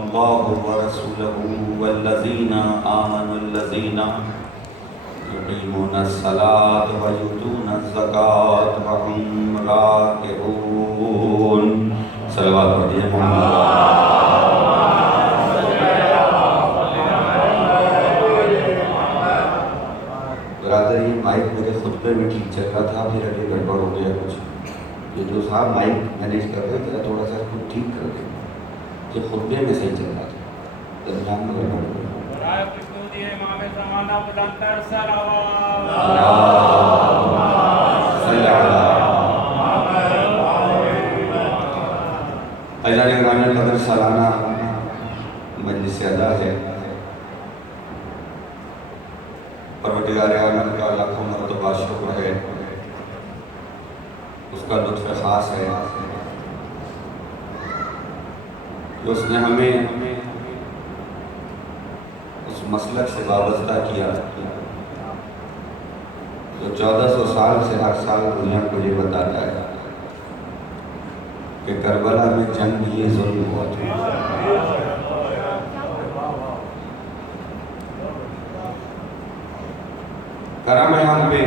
الله ورسوله والذين آمنوا الذين يقيمون الصلاة ويؤتون الزكاة وهم راكعون. صلوات پڑھیے برادر. یہ مائک میرے خطبے میں ٹھیک چل رہا تھا، پھر ابھی گڑبڑ ہو گیا کچھ. یہ جو صاحب مائک مینیج کر رہے تھے تھوڑا سا خود ٹھیک کر دیں. یہ خطبے میں صحیح چل رہا تھا، درمیان میں گڑبڑ ہو گیا. عزیزان گرامی، قدر سالانہ مجلس ادا ہے. پروردگار عالم کا لاکھوں مرتبہ شکر ہے، اس کا لطف خاص ہے کہ اس نے ہمیں اس مسلک سے وابستہ کیا جو 1400 سال سے ہر سال دنیا کو یہ بتاتا ہے کہ کربلا میں جنگ یہ ظلم ہوا تھا. کرم ہے ہم پہ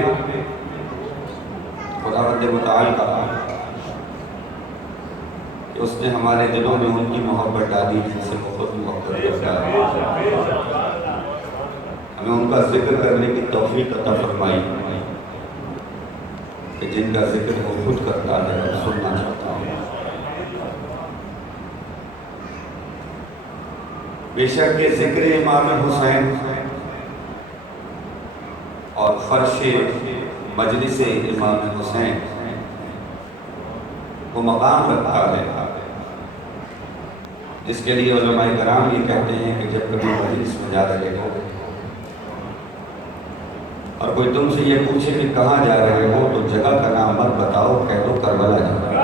خداوند متعال کا کہ اس نے ہمارے دلوں میں ان کی محبت ڈالی جن سے بہت محبت کرتا ہے. ہمیں ان کا ذکر کرنے کی توفیق عطا فرمائی کہ جن کا ذکر وہ خود کرتا ہے اور سننا چاہتا ہے. بے شک یہ ذکر امام حسین اور فرش مجلس امام حسین وہ مقام رکھتا ہے جس کے لیے علماء کرام یہ کہتے ہیں کہ جب کبھی مجلس میں جا رہے ہو اور کوئی تم سے یہ پوچھے کہ کہاں جا رہے ہو تو جگہ کا نام مت بتاؤ، کہہ دو کربلا جا رہے ہو.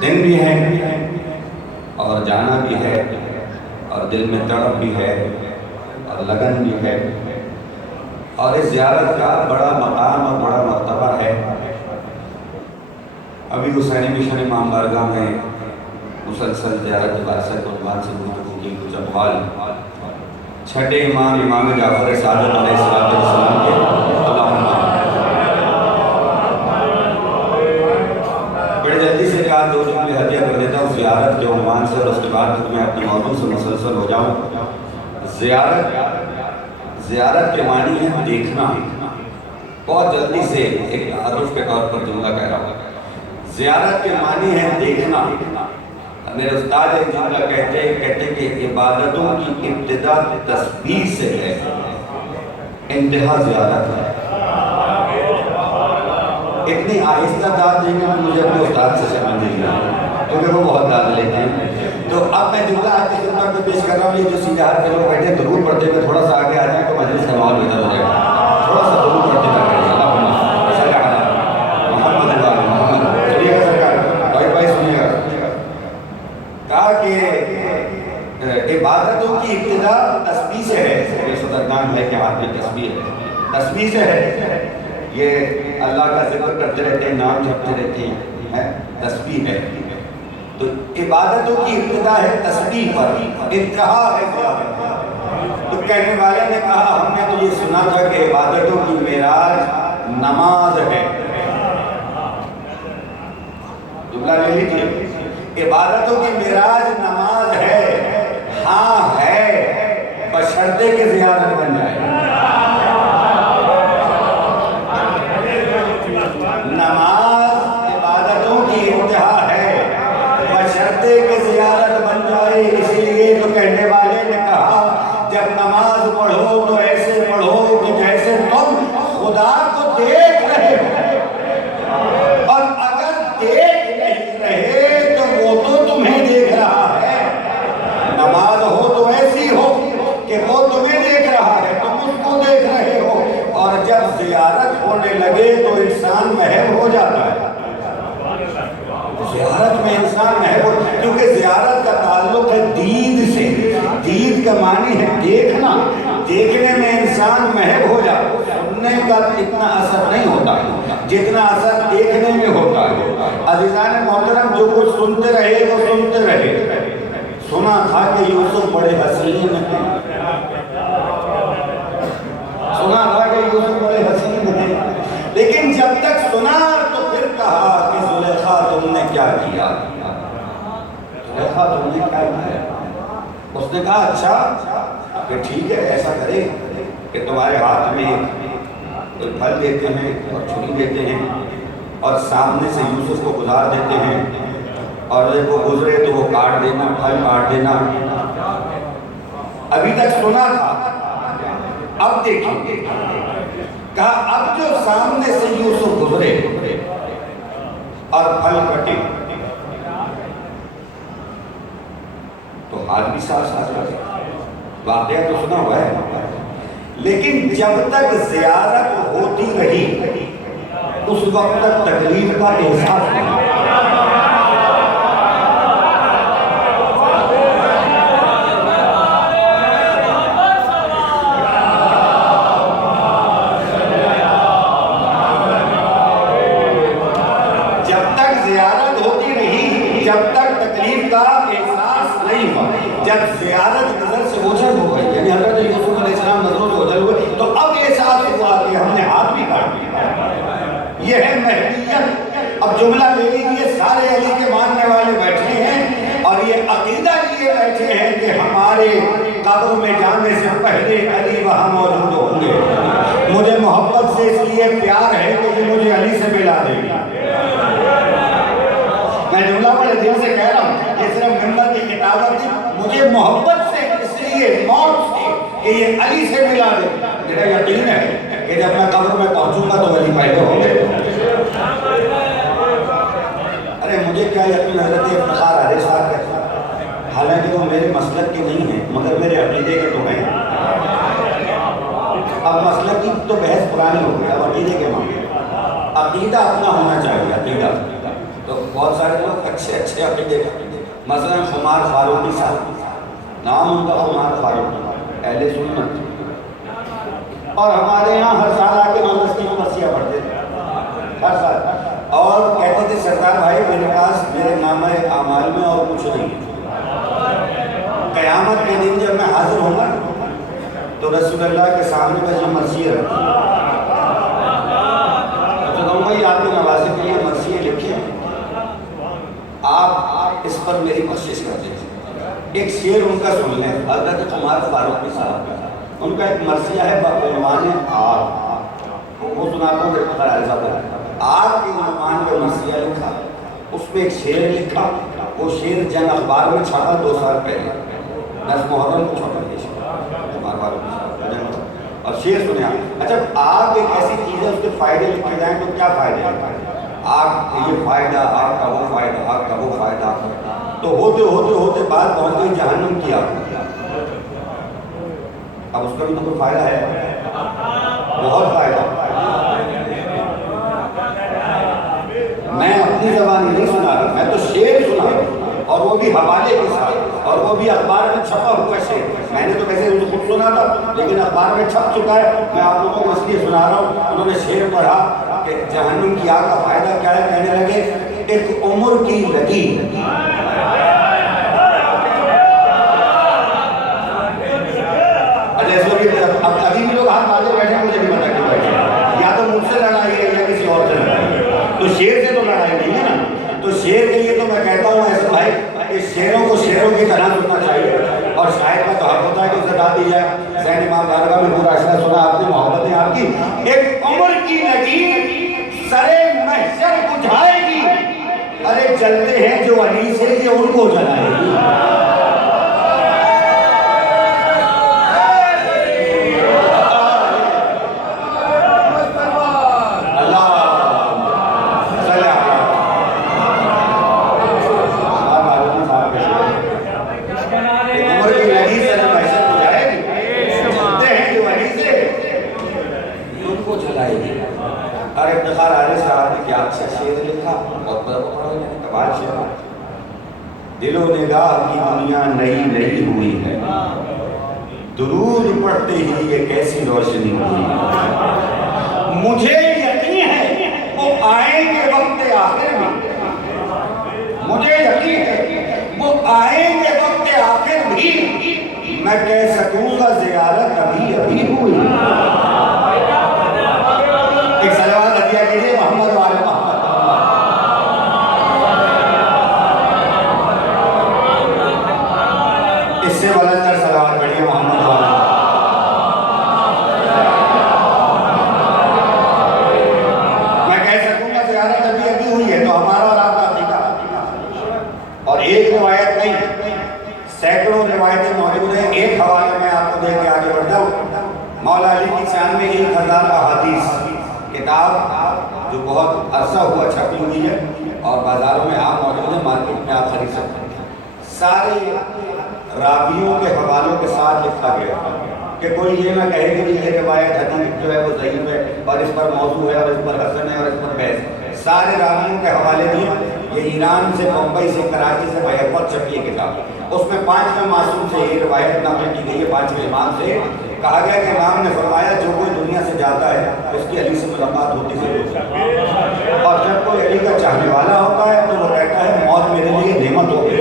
دن بھی ہے اور جانا بھی ہے اور دل میں تڑپ بھی ہے اور لگن بھی ہے اور اس زیارت کا بڑا مقام اور بڑا مرتبہ ہے. ابھی حسینی مشن امام بارگاہ میں مسلسل زیارت بارسہ کے عنوان سے گفتگو کی کچھ اقوال چھٹے امام امام جعفر صادق علیہ السلام کے بڑے جلدی سے کہا دو جملے ہدیہ کر دیتا ہوں زیارت کے عنوان سے اور اس کے بعد میں اپنے موضوع سے مسلسل ہو جاؤں. زیارت کے معنی ہے دیکھنا. بہت جلدی سے ایک تعارف کے طور پر جملہ کہہ رہا ہوں. زیارت کے معنی ہے دیکھنا. میرے استاد ایک جملہ کہتے ہیں کہ عبادتوں کی ابتدا تسبیح سے ہے، انتہا زیارت ہے. اتنی آہستہ داد دیں گے مجھے اپنے استاد سے سمجھ نہیں رہا کیونکہ وہ بہت داد لیتے ہیں. تو اب میں جملہ آپ کی خدمت میں پیش کر رہا ہوں. یہ جو سیدھے ہاتھ کے لوگ بیٹھے درود پڑھتے ہوئے تھوڑا سا آگے آ جائیں تو مجلس کا ماحول بہتر ہو جائے گا. تھوڑا سا درود پڑھتے ہوئے کہا کہ عبادتوں کی ابتدا تسبیح سے ہے. یہ صدرنام ہے کہ ہاتھ میں تسبیح ہے، تسبیح سے ہے. یہ اللہ کا ذکر کرتے رہتے ہیں، نام جپتے رہتے ہیں، تسبیح ہے. تو عبادتوں کی ابتدا ہے تسبیح پر، انتہا ہے زیارت. تو کہنے والے نے کہا ہم نے تو یہ سنا تھا کہ عبادتوں کی معراج نماز ہے. جملہ لے لیجیے، عبادتوں کی معراج نماز ہے. ہاں ہے بشرطے کے زیارت بن جائے. نماز عبادتوں کی انتہا ہے بشرطے کے زیارت بن جائے. اسی لیے تو کہنے والے نے کہا جب نماز پڑھو تو ایسے پڑھو کہ جیسے تم خدا کو دیکھ رہے ہو، اور اگر دیکھ نہیں رہے تو وہ تو تمہیں دیکھ رہا ہے. نماز ہو تو ایسی ہو کہ وہ تمہیں دیکھ رہا ہے. اتنا اثر نہیں ہوتا جتنا اثر دیکھنے میں ہوتا ہے۔ عزیزان محترم، جو کچھ سنتے رہے وہ سنتے رہے۔ سنا تھا کہ یوسف بڑے حسین ہیں، سنا تھا کہ یوسف بڑے حسین ہیں، لیکن جب تک سنا تو پھر کہا کہ زلیخا تم نے کیا کیا، زلیخا تم نے کیا کیا۔ اس نے کہا اچھا کہ ٹھیک ہے، ایسا کرے کہ تمہارے ہاتھ میں ایک پھل دیتے ہیں اور چھری دیتے ہیں اور سامنے سے یوسف کو گزار دیتے ہیں اور جب وہ گزرے تو وہ کاٹ دینا، پھل کاٹ دینا۔ ابھی تک سنا تھا، اب دیکھیں، کہا اب جو سامنے سے یوسف گزرے اور پھل کٹے تو ہاتھ بھی صاف صاف لگے۔ واقعہ تو سنا ہوا ہے، لیکن جب تک زیارت ہوتی رہی اس وقت تک تکلیف کا احساس نہیں۔ جب تک زیارت ہوتی رہی، جب تک تکلیف کا احساس نہیں ہوا، جب زیارت نظر سے اوجھل ہو گئی، یعنی حضرت یوسف علیہ السلام نظروں سے اوجھل ہوئے، تو اب احساس ہوا کہ ہم نے ہاتھ بھی کاٹ دیا۔ یہ ہے مہدیت۔ اب جملہ لے لیجیے، سارے علی کے ماننے والے بیٹھے ہیں اور یہ عقیدہ لیے بیٹھے ہیں کہ ہمارے قبر میں جانے سے پہلے علی وہاں موجود ہوں گے۔ مجھے محبت سے اس لیے پیار ہے کہ یہ مجھے علی سے ملا دے گا۔ میں جملہ بڑے دل سے کہہ رہا ہوں، یہ صرف ممبر کی خطابت تھی، مجھے محبت سے اس لیے موت سے کہ یہ علی سے ملا دے۔ میرا یقین ہے کہ جب میں قبر میں پہنچوں گا تو علی پہلے ہوں گے۔ ارے مجھے کیا یقین حضرت افتخار علیہ صاحب کا، حالانکہ وہ میرے مسلک کے نہیں ہیں مگر میرے عقیدے کے تو ہیں۔ اب مسلک کی تو بحث پرانی ہو گئی، اب عقیدے کے معاملے، عقیدہ اپنا ہونا چاہیے۔ عقیدہ تو بہت سارے لوگ اچھے عقیدے کا، مثلا خمار فاروقی صاحب، نام ان کا خمار فاروقی، اہل سنت، اور ہمارے یہاں ہر سال آ کے مدرسے میں مرثیہ پڑھتے تھے، ہر سال، اور کہتے تھے سردار بھائی میرے پاس میرے نامہ اعمال میں اور کچھ نہیں، قیامت کے دن جب میں حاضر ہوں گا تو رسول اللہ کے سامنے بس یہ مرثیہ رکھیں، تو کہوں گا یہ آپ کے نوازے کے لیے مرثیہ لکھیں، آپ اس پر میری کوشش کر دیجیے۔ ایک شعر ان کا سن لیں، حضرت خمار فاروقی صاحب کا، ان کا ایک مرثیہ ہے بعنوان آگ، وہ سناتا ہوں افتخار علیہ صاحب، آگ کے عنوان پہ مرثیہ لکھا، اس میں ایک شعر لکھا، وہ شعر جنگ اخبار میں چھپا 2 سال پہلے، 10 محرم کو چھپا یہ شعر خمار فاروقی صاحب کا، اور شعر سنیں آپ۔ اچھا آگ ایک ایسی چیز ہے، اس کے فائدے لکھے جائیں تو کیا فائدے ہیں؟ آگ کا یہ فائدہ، آگ کا وہ فائدہ، آگ کا وہ فائدہ، تو ہوتے ہوتے ہوتے بات پہنچ گئی جہنم کی آگ۔ اب اس کا بھی تو کوئی فائدہ ہے، بہت فائدہ۔ میں اپنی زبان نہیں سنا رہا، میں تو شعر سنا رہا، اور وہ بھی حوالے کے ساتھ، اور وہ بھی اخبار میں چھپا ہوا شعر۔ میں نے تو ویسے ان کو خود سنا تھا لیکن اخبار میں چھپ چکا ہے، میں آپ لوگوں کو اس لیے سنا رہا ہوں۔ انہوں نے شعر پڑھا کہ جہنم کی آگ کا فائدہ کیا ہے، کہنے لگے ایک عمر کی لگی، اب ابھی بھی لوگ ہاتھ مارتے بیٹھے ہیں، مجھے نہیں پتا کیوں بیٹھے ہیں، یا تو مجھ سے لڑائی ہے یا کسی اور سے لڑائی ہے، تو شعر سے تو لڑائی نہیں ہے نا۔ تو شعر کے لیے تو میں کہتا ہوں ایسے بھائی کہ شعروں کو شعروں کی طرح سننا چاہیے، اور شاعر کا تو حق ہوتا ہے کہ اسے ڈال دی جائے۔ زین امام بارگاہ میں پورا اشرا سنا آپ نے، محبتیں آپ کی، ایک عمر کی لگی سرے محشر بجھائے گی، ارے جلتے ہیں جو علی سے یہ ان کو جلائے گی۔ دل و نگاہ کی دنیا نئی نئی ہوئی ہے، درود پڑھتے ہی یہ کیسی روشنی ہوئی ہے، مجھے یقین ہے وہ آئیں گے وقت آخر میں، مجھے یقین ہے وہ آئیں گے وقت آخر بھی، میں کہہ سکوں گا زیارت ابھی ابھی ہوئی۔ ایک صلوات عطیہ کیجئے محمد وآل محمد۔ اس سے بلندر صلوات پڑھیے محمد وآل محمد۔ میں کہہ سکوں گا زیارت ابھی ابھی ہوئی ہے، تو ہمارا اور آپ کا عقیدہ، اور ایک روایت نہیں سینکڑوں روایتیں موجود ہیں۔ ایک حوالے میں آپ کو دے کے آگے بڑھتا ہوں۔ مولا علی کی شان میں 1000 احادیث کتاب جو بہت عرصہ ہوا چھپی ہوئی ہے اور بازاروں میں آپ موجود ہیں، مارکیٹ میں آپ خرید سکتے ہیں۔ سارے راویوں کے حوالوں کے ساتھ لکھا گیا کہ کوئی یہ نہ کہے کہ یہ روایت حدیث جو ہے وہ ضعیف ہے اور اس پر موضوع ہے اور اس پر حسن ہے اور اس پر بحث ہے۔ سارے راویوں کے حوالے دیے۔ یہ ایران سے، بمبئی سے، کراچی سے بیرپت چھپی ہے کتاب۔ اس میں 5ویں معصوم سے یہ روایت نقل کی گئی ہے، 5ویں امام سے کہا گیا کہ امام نے فرمایا جو کوئی دنیا سے جاتا ہے اس کی علی سے ملاقات ہوتی ضرور ہے، اور جب کوئی علی کا چاہنے والا ہوتا ہے تو وہ کہتا ہے موت میرے لیے نعمت ہو گئی،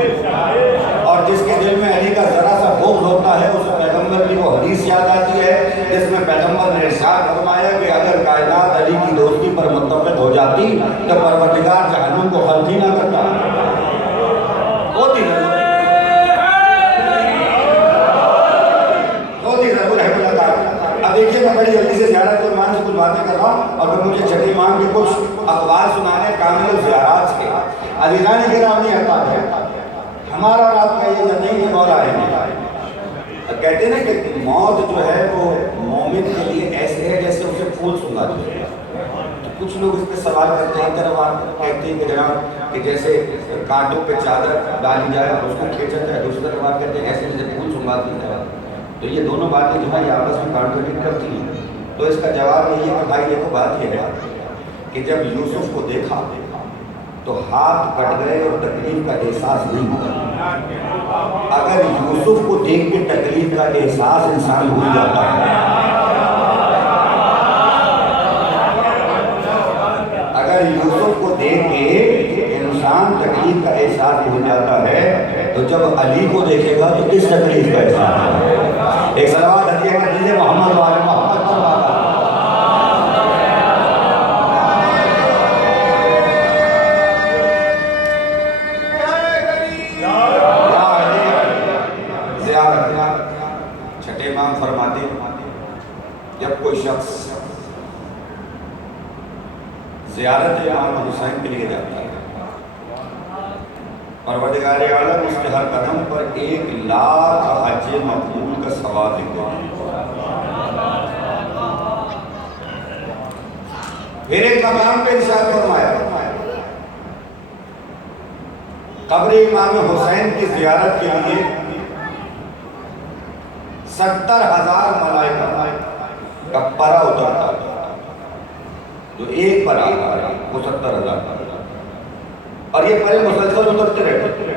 اور جس کے دل میں علی کا ذرا سا بغض ہوتا ہے اس پیغمبر کی وہ حدیث یاد آتی ہے جس میں پیغمبر نے ارشاد فرمایا کہ اگر کائنات علی کی دوستی پر متفق ہو جاتی تو پروردگار جہنم کو خلق ہی نہ کرتا۔ ہوتی ضرور اب دیکھیے میں بڑی جلدی سے زیارت کے عنوان سے کچھ باتیں کر رہا ہوں اور پھر مجھے چھٹے امام کے کچھ اقوال سنانے کامل الزیارات کے۔ عزیزان گرامی احباب ہے، ہمارا اور آپ کا یہ یقین کہ مولا آئیں گے۔ کہتے ہیں نا کہ موت جو ہے وہ مومن کے لیے ایسے ہے جیسے اسے پھول سنگا دیا۔ تو کچھ لوگ اس پہ سوال کرتے ہیں، طرف کہتے ہیں کہ جناب کہ جیسے کانٹوں پہ چادر ڈالی جائے اور اس کو کھینچا جائے، دوسرا سوال کرتے ہیں ایسے جیسے پھول سنگا دیا جائے۔ تو یہ دونوں باتیں جو ہے یہ آپس میں کانٹرڈکٹ کرتی ہیں۔ تو اس کا جواب یہ ہے کہ بھائی دیکھو بات یہ ہے کہ جب یوسف کو دیکھا تو ہاتھ کٹ گئے اور تکلیف کا احساس نہیں ہوا۔ اگر یوسف کو دیکھ کے تکلیف کا احساس انسان ہو جاتا ہے، اگر یوسف کو دیکھ کے انسان تکلیف کا احساس ہو جاتا ہے تو جب علی کو دیکھے گا تو کس تکلیف کا احساس ہوگا؟ ایک صلوات عطیہ کر دیجئے محمد وآل محمد پر بات۔ چھٹے امام فرماتے جب کوئی شخص زیارت امام حسین کے لیے جاتا ہے، پروردگار عالم اس کے ہر قدم پر 1,00,000 حج مقبول کا ثواب دیتے ہیں۔ پھر ایک مقام پہ ارشاد فرمایا قبر امام حسین کی زیارت کے لیے 70,000 ملائکہ کا پرا اترتا ہے، جو ایک پر آتا ہے وہ 70,000، اور یہ پرے مسلسل اترتے رہتے،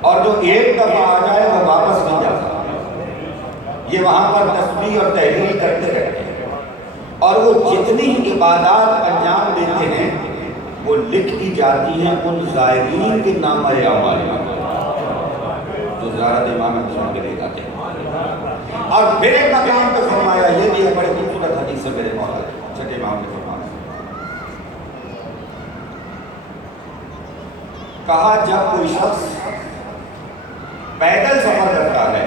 اور جو ایک دفعہ آ جائے وہ واپس نہیں جاتا، یہ وہاں پر تسبیح اور تحلیل کرتے رہتے ہیں، اور وہ جتنی عبادات انجام دیتے ہیں وہ لکھی جاتی ہیں ان زائرین کے نامہ اعمال میں جو زیارت امام حسین کے لیے جاتے ہیں۔ اور پھر ایک مقام پہ فرمایا، یہ بھی ہے بڑے خوبصورت حدیث سے میرے مولا چھٹے امام نے فرمایا، کہا جب کوئی شخص پیدل سفر کرتا ہے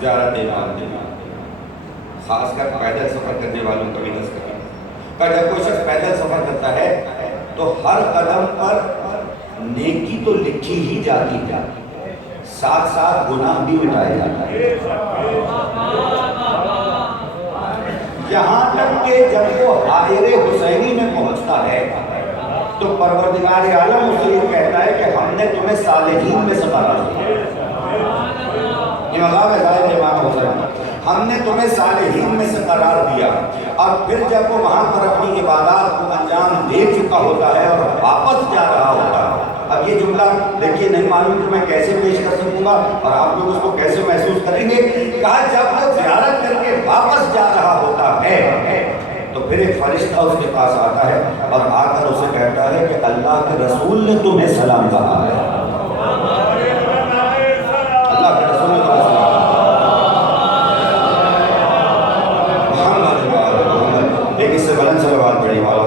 زیارت امام کے لیے، خاص کر پیدل سفر کرنے والوں کا بھی تذکرہ، کہ جب کوئی شخص پیدل سفر کرتا ہے تو ہر قدم پر نیکی تو لکھی ہی جاتی ہے، ساتھ ساتھ گناہ بھی مٹائے جاتا ہے، یہاں تک کہ جب وہ حائر حسینی میں پہنچتا ہے تو پروردگار عالم اسے یہ کہتا ہے کہ ہم نے تمہیں صالحین میں سے قرار دیا، یہ مقام ہے ظاہر امام حسین، ہم نے تمہیں صالحین میں سے قرار دیا۔ اور پھر جب وہ وہاں پر اپنی عبادات کو انجام دے چکا ہوتا ہے اور واپس جا رہا ہوتا ہے، اب یہ جملہ دیکھیے نہیں معلوم کہ میں کیسے پیش کر سکوں گا اور آپ لوگ اس کو کیسے محسوس کریں گے، کہا جب وہ زیارت کر کے واپس جا رہا ہوتا ہے تو پھر پھر ایک فرشتہ اس کے پاس آتا ہے اور آ کر اسے کہتا ہے کہ اللہ کے رسول نے تمہیں سلام کہا ہے، اللہ کے رسول نے تمہیں سلام محمد ایک اس سے بلند صلوات پڑھی والا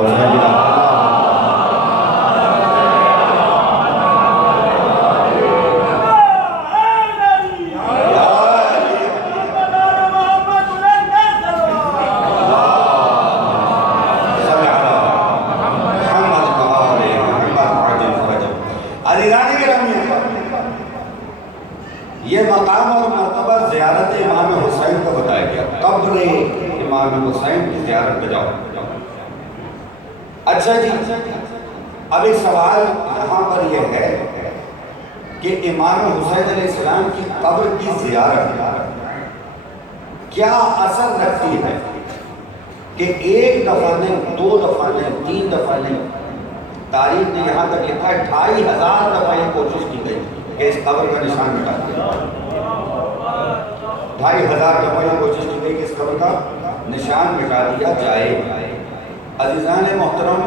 یہ مقام اور مرتبہ زیارت امام حسین کا بتایا گیا، قبر امام حسین کی زیارت پہ جاؤ۔ اچھا جی، اب ایک سوال یہاں پر یہ ہے کہ امام حسین علیہ السلام کی قبر کی زیارت کیا اثر رکھتی ہے کہ ایک دفعہ نہیں، دو دفعہ نہیں، تین دفعہ نہیں، تاریخ نے یہاں تک لکھا ہے 2500 دفعہ یہ کوشش کی گئی کہ اس قبر کا نشان مٹا دیا، 2500 دفعہ یہ کوشش کی گئی کہ اس قبر کا نشان مٹا دیا جائے۔ عزیزان محترم،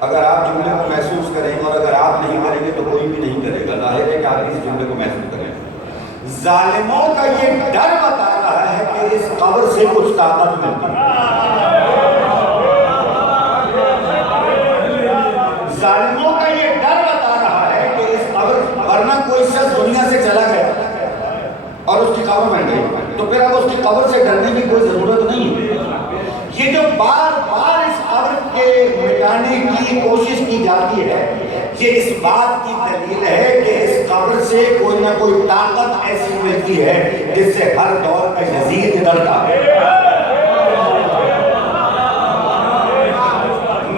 اگر آپ جملے کو محسوس کریں گے اور اگر آپ نہیں کریں گے تو کوئی بھی نہیں کرے گا، ظاہر ہے کہ آپ اس جملے کو محسوس کریں گے۔ ظالموں کا یہ ڈر بتا رہا ہے کہ اس قبر سے کچھ طاقت ملتی ہے، ظالموں کا یہ ڈر بتا رہا ہے کہ اس قبر، ورنہ کوئی شخص دنیا سے چلا گیا اور اس کی قبر بن گئی تو پھر اب اس کی قبر سے ڈرنے کی کوئی ضرورت نہیں ہے۔ یہ جو بار بار اس قبر کے مٹانے کی کوشش کی جاتی ہے، یہ اس بات کی دلیل ہے کہ اس قبر سے کوئی نہ کوئی طاقت ایسی ملتی ہے جس سے ہر دور کا یزید ڈرتا ہے۔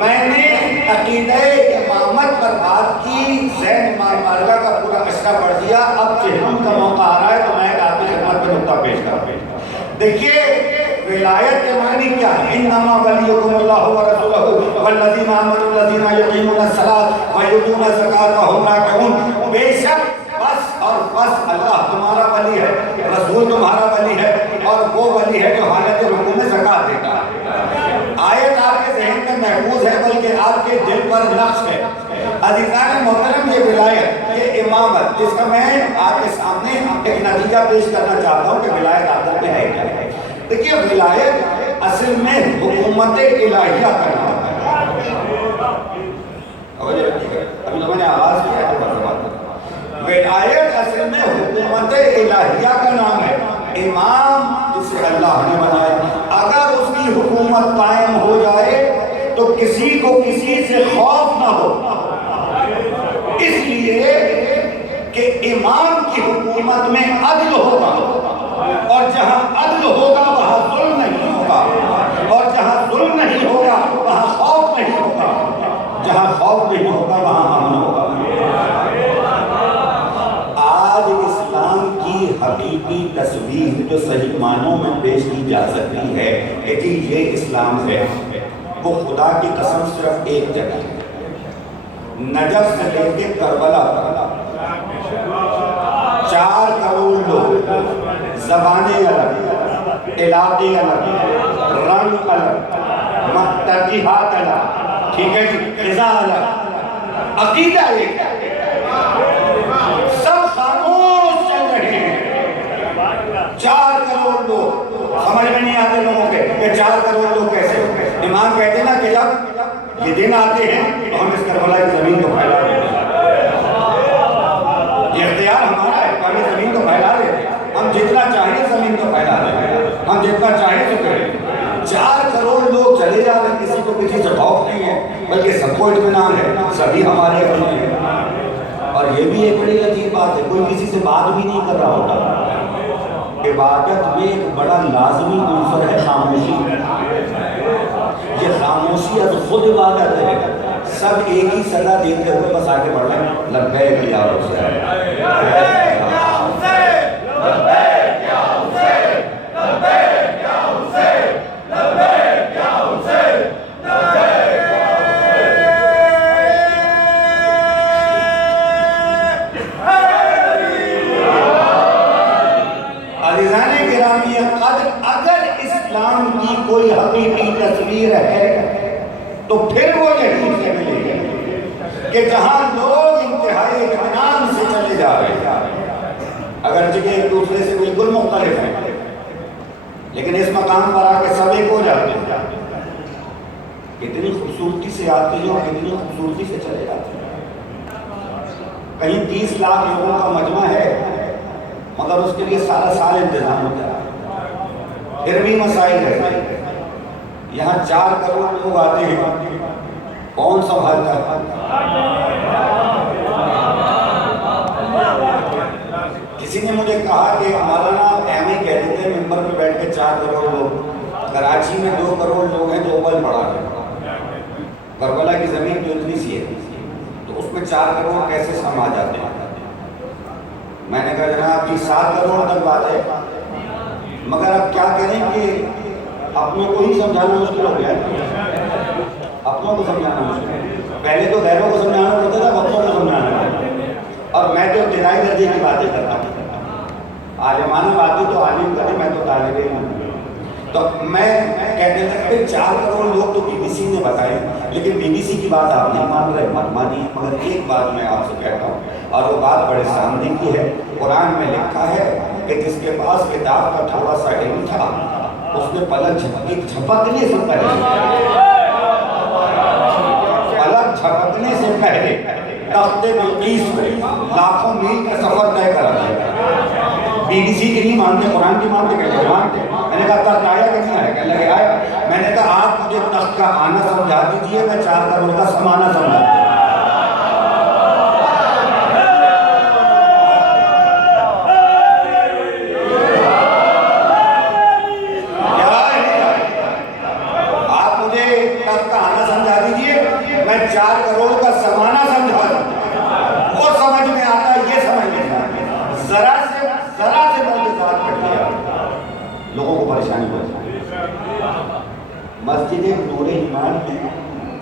میں نے عقیدہ امامت پر بات کی، زین امام مارگا کا پورا اشرا پڑھ دیا، اب چہروں کا موقع آ رہا ہے تو میں آپ کی خدمت پہ نقطہ پیش کر رہا ہوں۔ دیکھیے ولایت کے معنی کیا ہے؟ انما ولیکم اللہ ورسولہ والذین آمنوا الذین یقیمون الصلاۃ ویؤتون الزکاۃ وهم راکعون۔ بے شک بس اور بس اللہ تمہارا ولی ہے، رسول تمہارا ولی ہے، اور وہ ولی ہے جو حالت رکوع میں زکوٰۃ دیتا ہے۔ آیت آپ کے ذہن میں محفوظ ہے بلکہ آپ کے دل پر نقش ہے۔ عزیزان محترم، یہ ولایت، یہ امامت، جس کا میں آپ کے سامنے ایک نتیجہ پیش کرنا چاہتا ہوں کہ ولایت آخر میں ہے کیا ہے۔ دیکھیے ولایت اصل میں حکومت الہیہ کا نام ہے۔ ابھی تو میں نے آواز کیا ہے تو بات، ولایت اصل میں حکومت الہیہ کا نام ہے۔ امام جسے اللہ نے بنائے، اگر اس کی حکومت قائم ہو جائے تو کسی کو کسی سے خوف نہ ہو، اس لیے کہ امام کی حکومت میں عدل ہوگا، اور جہاں عدل ہوگا وہاں ظلم نہیں ہوگا، اور جہاں ظلم نہیں ہوگا وہاں خوف نہیں ہوگا، جہاں خوف نہیں ہوگا وہاں امن ہوگا۔ آج اسلام کی حقیقی تصویر جو صحیح معنوں میں پیش کی جا سکتی ہے کہ جی یہ اسلام ہے، وہ خدا کی قسم صرف ایک جگہ ہے، نجف سے لے کے کربلا تک 4 کروڑ لوگ، زبانیں الگ، علاقے الگ، رنگ الگ، ترجیحات الگ، ٹھیک ہے جی، غذا الگ، عقیدہ ایک ہے، سب خاموش چل رہے ہیں۔ 4 کروڑ لوگ، سمجھ میں نہیں آتے لوگوں کے کہ 4 کروڑ لوگ کیسے ہو۔ امام کہتے ہیں نا کہ جب یہ دن آتے ہیں تو ہم اس کربلا کی زمین کو پھیلا دیتے ہیں، یہ اختیار ہمارا ہے، ہمیں زمین کو پھیلا دیتے ہیں، ہم جتنا چاہیں زمین کو پھیلا دیتے ہیں، ہم جتنا چاہیں تو کریں۔ 4 کروڑ لوگ چلے جا رہے ہیں، کسی کو کسی سے خوف نہیں ہے، بلکہ سب کو اطمینان ہے، سبھی ہمارے اپنے ہیں۔ اور یہ بھی ایک بڑی عجیب بات ہے، کوئی کسی سے بات بھی نہیں کر رہا ہوتا۔ عبادت میں ایک بڑا لازمی عنصر ہے خاموشی، یہ خاموشی از خود عبادت ہے۔ سب ایک ہی صدا دیتے ہوئے بس آگے بڑھ رہے ہیں، لبیک یا حسین، لبیک یا حسین، لبیک یا حسین، لبیک یا حسین، لبیک یا حسین، لبیک یا حسین۔ عزیزان گرامی قدر، اگر اسلام کی کوئی حقیقت حقیقی تصویر ہے تو پھر وہ یہی سے ملے گی کہ جہاں لوگ انتہائی اطمینان سے چلے جا رہے ہیں، اگرچہ ایک دوسرے سے بالکل مختلف ہیں، لیکن اس مقام پر آ کے سب ایک ہو جاتے ہیں، کتنی خوبصورتی سے آتے ہیں اور کتنی خوبصورتی سے چلے جاتے ہیں۔ کہیں 30 لاکھ لوگوں کا مجمع ہے مگر اس کے لیے سارا سال انتظام ہوتا ہے، پھر بھی مسائل رہتے ہیں۔ یہاں 4 کروڑ لوگ آتے ہیں، کون سنبھالتا ہے؟ کسی نے مجھے کہا کہ مولانا ایم ہی کہہ دیتے ہیں ممبر پہ بیٹھ کے 4 کروڑ لوگ، کراچی میں 2 کروڑ لوگ ہیں، 2 بل پڑا ہے، کربلا کی زمین جو اتنی سی ہے تو اس میں 4 کروڑ کیسے سما جاتے ہیں؟ میں نے کہا جناب جی 7 کروڑ تک بات ہے، مگر اب کیا کریں کہ اپنوں کو ہی سمجھانا مشکل ہو گیا ہے، اپنوں کو سمجھانا مشکل ہے۔ پہلے تو غیروں کو سمجھانا پڑتا تھا، اپنوں کو سمجھانا پڑتا، اور میں تو ابتدائی درجے کی باتیں کرتا ہوں، عالمانہ باتیں تو عالم کریں، میں تو طالب علم ہوں۔ تو میں کہنے لگا کہ 4 کروڑ لوگ تو بی بی سی نے بتائے، لیکن بی بی سی کی بات آپ نہیں مان رہے، مت مانیے، مگر ایک بات میں آپ سے کہتا ہوں اور وہ بات بڑے سامنے کی ہے۔ قرآن میں لکھا ہے کہ جس کے پاس کتاب کا تھوڑا سا علم تھا اس نے پلک جھپکنے سے پہلے تخت بلقیس کو لاکھوں میل کا سفر طے کرا دیا۔ بی بی سی کی نہیں مانتے، قرآن کی مانتے، کہتے ہیں مانتے۔ میں نے کہا تخت آیا کہ نہیں آیا؟ کہنے لگے آیا۔ میں نے کہا آپ مجھے تخت کا آنا سمجھا دیجئے، میں 4 کروڑ کا سمانا سمجھا دوں۔ آپ مجھے تخت کا آنا سمجھا دیجئے، میں 4 کروڑ کا سمانا سمجھا دوں۔ وہ سمجھ میں آتا، یہ سمجھ میں آتا، ذرا سے معجزات پڑھ لیا، لوگوں کو پریشانی ہو جائے۔ مسجد نور ایمان میں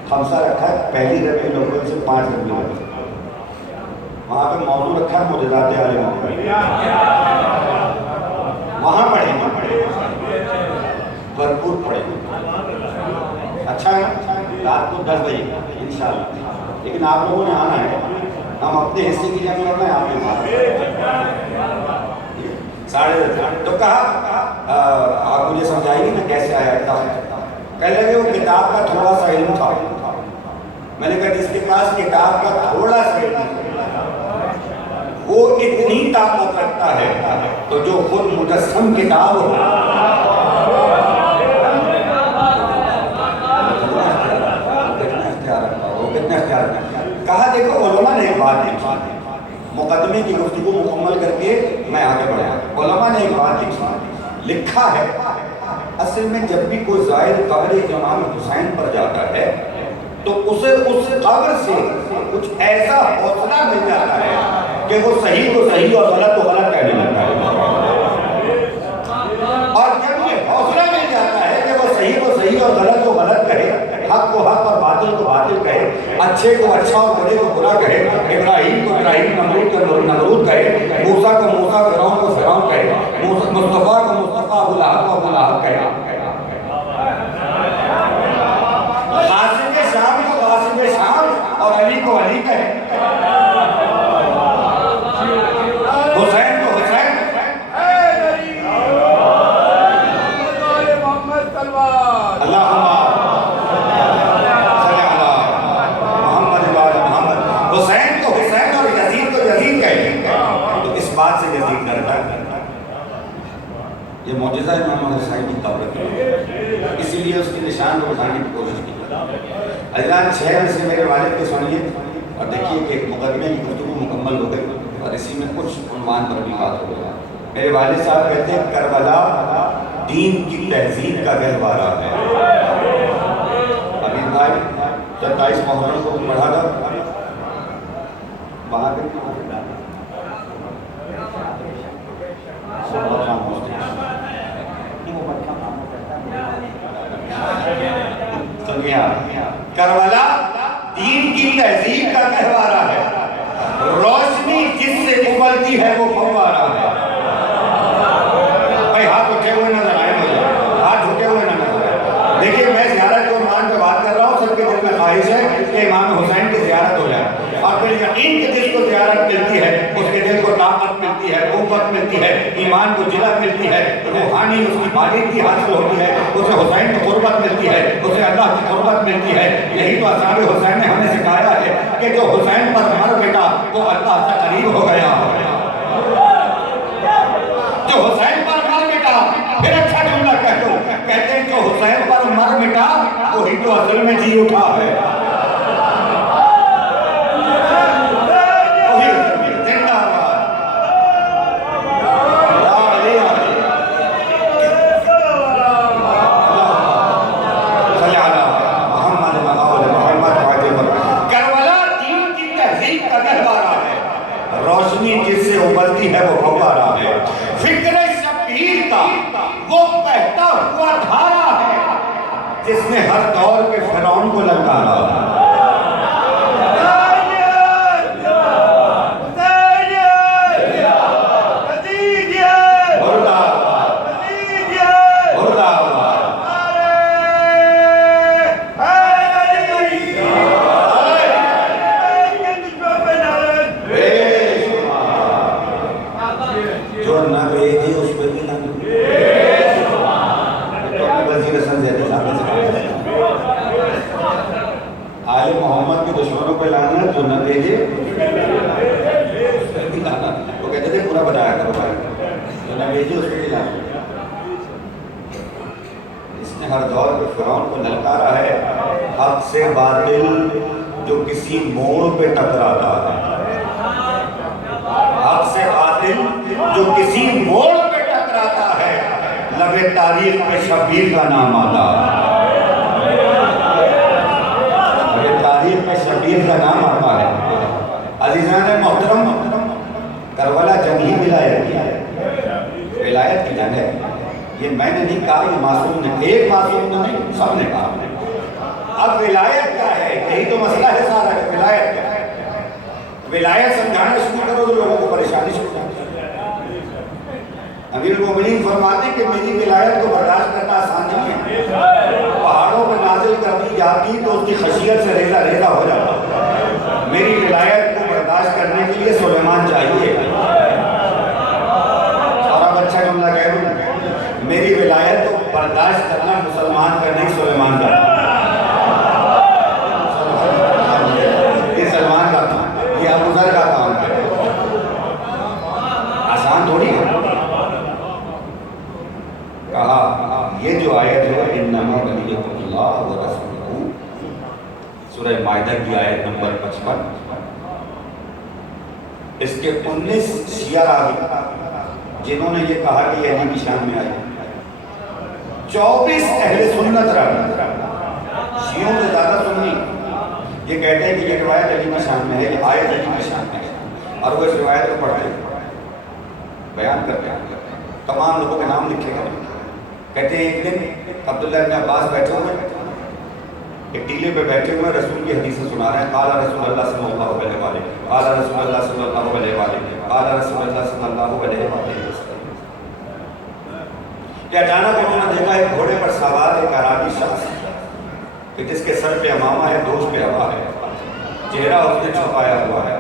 خمسہ رکھا ہے، پہلی ربیع الاول سے 5 ربیع الاول، وہاں پہ موضوع رکھا ہے معجزات عالم محمد، وہاں پڑھیں گے، بھرپور پڑھیں گے۔ اچھا ہے رات کو 10 بجے انشاءاللہ، لیکن آپ لوگوں نے آنا ہے، ہم اپنے حصے کی جمع کرنا ہے، آپ نے مارا 10:30۔ تو کہا آپ مجھے سمجھائیے نا کیسے آیا تخت؟ کہنے لگے وہ کتاب کا تھوڑا سا علم تھا۔ میں نے کہا جس کے پاس کتاب کا تھوڑا سا علم وہ اتنی طاقت رکھتا ہے تو جو خود مجسم کتاب ہو، کتنا اختیار رکھتا ہے۔ کہا دیکھو علماء نے ایک بات لکھی، مقدمے کی گفتگو مکمل کر کے میں آگے بڑھا۔ علماء نے ایک بات لکھا ہے، اصل میں جب بھی کوئی زائر قبر امام حسین پر جاتا ہے تو اسے اس قبر سے کچھ ایسا حوصلہ مل جاتا ہے کہ وہ صحیح کو صحیح اور غلط کو غلط کہنے لگتا ہے، اور جب یہ حوصلہ مل جاتا ہے کہ وہ صحیح کو صحیح اور غلط کو غلط کہے، حق کو حق اور باطل کو باطل کہے، اچھے کو اچھا اور برے کو برا کہے، ابراہیم کو ابراہیم، نمرود کو نمرود کہے، موسیٰ کو موسیٰ، فرعون کو فرعون کہے، مصطفیٰ کو مصطفیٰ، ابو لہب کو ابو لہب کہے، غاصب شام کو غاصب شام اور علی کو علی کہے، حسین کو حسین، یہ معجزہ امام حسین کی طاقت ہے، اسی لیے اس کے نشان کو بتانے کی کوشش کی۔ حضرات 6 میں سے میرے والد کے سنیے اور دیکھیے کہ مقدمے کی گفتگو مکمل ہو گئی اور اسی میں کچھ عنوان پر بھی بات ہو گئی۔ میرے والد صاحب کہتے ہیں کربلا دین کی تہذیب کا گہوارہ ہے۔ ابھی بھائی 27 محرم کو پڑھا تھا وہاں پہ کربلا دین کی تہذیب کا گہوارہ ہے، روشنی جس سے ابلتی ہے وہ فوارہ ہے۔ بھائی ہاتھ اٹھے ہوئے نظر آئے مجھے، ہاتھ اٹھے ہوئے نظر آئے، ملتی ہے، ایمان کو جلا ملتی ہے، روحانی اس کی بالغی حاصل ہوتی ہے، اسے حسین کی قربت ملتی ہے، اسے اللہ کی قربت ملتی ہے۔ یہی تو اصحاب حسین نے ہمیں سکھایا ہے کہ جو حسین پر مر مٹا وہ اللہ سے قریب ہو گیا۔ جو حسین پر مر مٹا، پھر اچھا جملہ کہہ دو، کہتے ہیں جو حسین پر مر مٹا وہی تو اصل میں جی اٹھا ہے۔ روشنی جس سے ابلتی ہے وہ فوارہ ہے، فکر شبیر کا وہ بہتا ہوا دھارا ہے جس نے ہر دور کے فرعون کو للکارا ہے۔ آل محمد کے دشمنوں پہ لانا جو نہ دے دے اس پہ بھی لانا۔ وہ کہتے تھے پورا بنایا کرو بھائی، جو نہ بھیجے اس پہ بھی لانا۔ اس نے ہر دور کے فرعون کو للکارا ہے، حق سے باطل جو کسی موڑ پہ ٹکراتا ہے، حق سے باطل جو کسی موڑ پہ ٹکراتا ہے، لبِ تاریخ پہ شبیر کا نام آتا ہے، تاریخ میں شبیر کا نام آتا ہے۔ عزیزان محترم، کربلا جنگ ہی ولایت کی ہے، ولایت کی جنگ ہے۔ یہ میں نے نہیں کہا، یہ معصوم نے، ایک معصوم نے نہیں، سب نے کہا۔ اب ولایت کیا ہے؟ یہی تو مسئلہ ہے سارا کہ ولایت کیا ہے۔ ولایت سمجھانا شروع کرو تو لوگوں کو پریشانی شروع کرو۔ امیر المومنین فرماتے کہ میری ولایت کو برداشت کرنا آسان نہیں ہے، پہاڑوں پہ نازل کر دی جاتی تو اس کی خشیت سے ریزہ ریزہ ہو جاتا۔ میری ولایت کو برداشت کرنے کے لیے سلیمان چاہیے۔ اور اب اچھا جملہ کہہ دوں، میری ولایت کو برداشت کرنا مسلمان کا نہیں سلیمان کا، یہ سلمان کا کام، یہ ابو ذر کا کام ہے، آسان تھوڑی ہے۔ کہا یہ جو آیت ہے انما ولیکم اللہ ورسولہ، سورہ مائدہ کی آیت نمبر 55، اس کے 19 شیعہ راوی جنہوں نے یہ کہا کہ یہ علی کی شان میں آئی، 24 اہل سنت راوی، شیعوں سے زیادہ سنی، یہ کہتے ہیں کہ یہ روایت علی کی شان میں ہے، یہ آیت علی کی شان میں ہے، اور وہ اس روایت کو پڑھتے ہیں، بیان کرتے ہیں، تمام لوگوں کے نام لکھے گئے۔ کہتے ہیں ایک دن عبداللہ ابن عباس بیٹھے ہوئے، ایک ٹیلے پہ بیٹھے ہوئے رسول کی حدیثیں سنا رہے ہیں، قال رسول اللہ صلی اللہ علیہ وآلہ، قال رسول اللہ صلی اللہ علیہ وآلہ، قال رسول اللہ صلی اللہ علیہ وآلہ وسلم۔ کہ اچانک انہوں نے دیکھا ایک گھوڑے پر سوار ایک عربی شخص کہ جس کے سر پہ امامہ ہے، دوش پہ عبا ہے، چہرہ اس نے چھپایا ہوا ہے،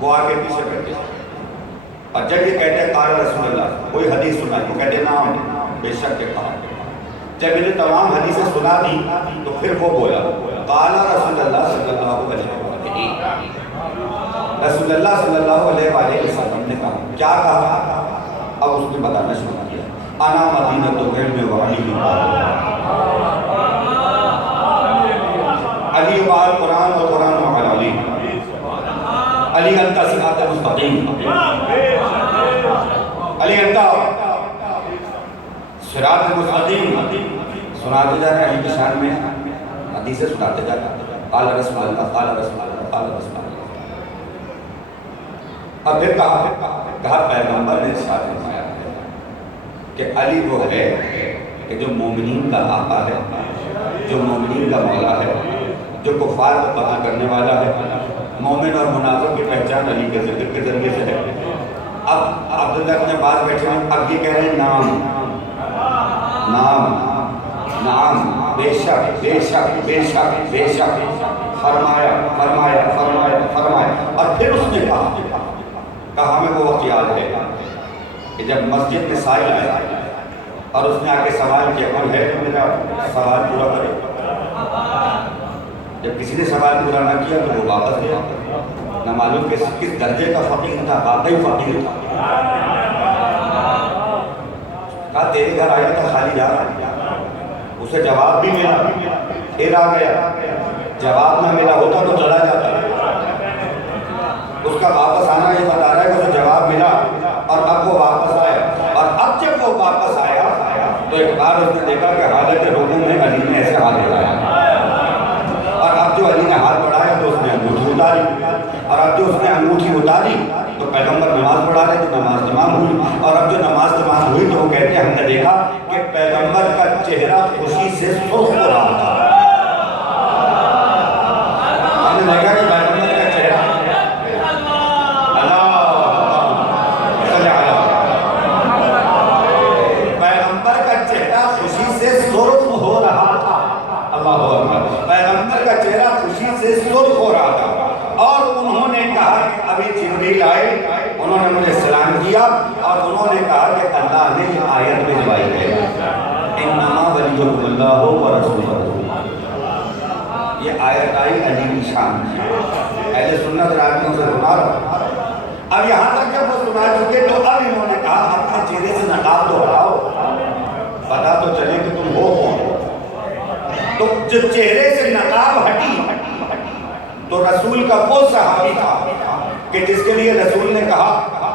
وہ آگے پیچھے بیٹھے، اور جب یہ کہتے ہیں قال رسول اللہ، کوئی حدیث سنائی، وہ کہتے ہیں نام بے شک کے کہا۔ جب انہیں تمام حدیثیں سنا دی تو پھر وہ بولا قال رسول اللہ صلی اللہ علیہ وآلہ، رسول اللہ صلی اللہ علیہ وآلہ وسلم نے کہا، کیا کہا؟ اب اس نے بتانا شروع کیا، انا مدینۃ العلم وعلی، علی وعلی القرآن والقرآن وعلی علی، علی انت صراط مستقیم، علی انت صراط مستقیم، سناتے جا رہے ہیں علی کی شان میں، حدیثیں سناتے جا رہے ہیں، قال رسول اللہ، قال رسول اللہ، قال رسول اللہ۔ اب پھر کہا پیغمبر نے ارشاد فرمایا کہ علی وہ ہے کہ جو مومنین کا آقا ہے، جو مومنین کا مولا ہے، جو کفار کو قتل کرنے والا ہے۔ مومن اور منافق کی پہچان علی کے ذکر کے ذریعے سے ہے۔ اب عبداللہ ابن عباس بیٹھے ہیں، اب یہ کہہ رہے ہیں نام نام نام، بے شک بے شک بے شک بے شک، فرمایا فرمایا فرمایا فرمایا۔ اور پھر اس نے کہا ہمیں وہ وقت یاد ہے کہ جب مسجد میں سائل آیا اور اس نے آ کے سوال کیا کوئی ہے جو میرا سوال پورا کرے؟ جب کسی نے سوال پورا نہ کیا تو وہ واپس گیا. نہ معلوم کس درجے کا فقیر تھا، واقعی فقیر تھا. کہا تیرے گھر آیا تھا خالی جا رہا. اسے جواب بھی ملا، پھر آ گیا. جواب نہ ملا ہوتا تو چلا جاتا. اس کا واپس آنا یہ بتا رہا ہے کہ اسے جواب ملا اور اب وہ واپس آیا. اور اب جب وہ واپس آیا تو ایک بار اس نے دیکھا کہ حالت رکوع میں علی نے ایسے ہاتھ اٹھایا، اور اب جو علی نے ہاتھ بڑھایا تو اس نے انگوٹھی اتاری، اور اب جو اس نے انگوٹھی اتاری تو پیغمبر نماز پڑھا رہے تھے، نماز تمام ہوئی. اور اب جو نماز تمام ہوئی تو وہ کہتے ہیں ہم نے دیکھا کہ پیغمبر کا چہرہ خوشی سے سرخ ہو رہا تھا. ہم نے دیکھا کہ پیغمبر کا چہرہ پیغمبر کا چہرہ خوشی سے سرخ ہو رہا تھا. اور انہوں نے کہا کہ ابھی جبریل آئے، انہوں نے مجھے سلام کیا اور انہوں نے کہا کہ اللہ نے یہ آیت میں دعائی ہے انما ولیکم اللہ ورسولہ. یہ آیت آئی علی کی شان. اہل سنت راویوں سے سنا رہا. اب یہاں تک جب وہ سنا چکے تو اب انہوں نے کہا اپنے چہرے سے نقاب تو ہٹاؤ، پتا تو چلے کہ تم ہو کون. تو جو چہرے سے نقاب ہٹی تو رسول کا وہ صحابی تھا کہ جس کے لیے رسول نے کہا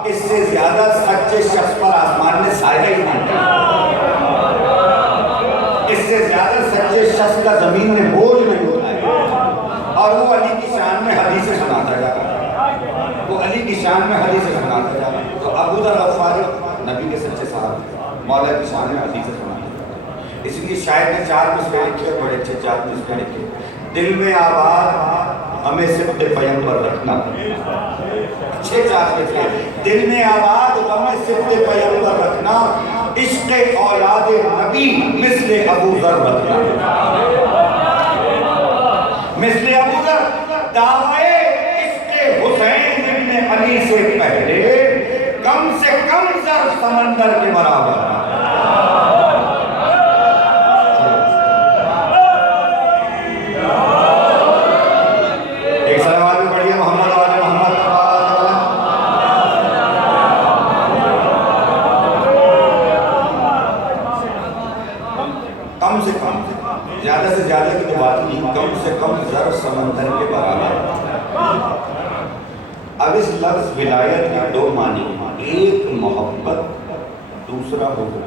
اس سے زیادہ سچے شخص پر آسمان نے سایہ ہی نہیں کیا، اس سے زیادہ سچے شخص کا زمین نے بوجھ نہیں اٹھایا. اور وہ علی کی شان میں حدیثیں سناتا جا رہا، وہ علی کی شان میں حدیثیں سناتا جا رہا. تو ابو ذر غفاری نبی کے سچے صحابی، مولا کی شان میں حدیثیں سناتا. اس لیے شاید نے 4 مصرے لکھے، بڑے اچھے 4 مصرے لکھے. دل میں آباد ہمیں صفت پیغمبر رکھنا. اچھے 4 مصرے. دل میں آباد ہمیں صفت پیغمبر رکھنا، عشق اولاد نبی مثل ابو ذر رکھنا. مثل ابو ذر دعوے عشق حسین ابن علی سے پہلے کم سے کم ذر سمندر کے برابر. زیادہ سے زیادہ کی بات نہیں، کم سے کم ذر سمندر کے برابر. اب اس لفظ ولایت کے 2 معنی، ایک محبت، دوسرا حکم.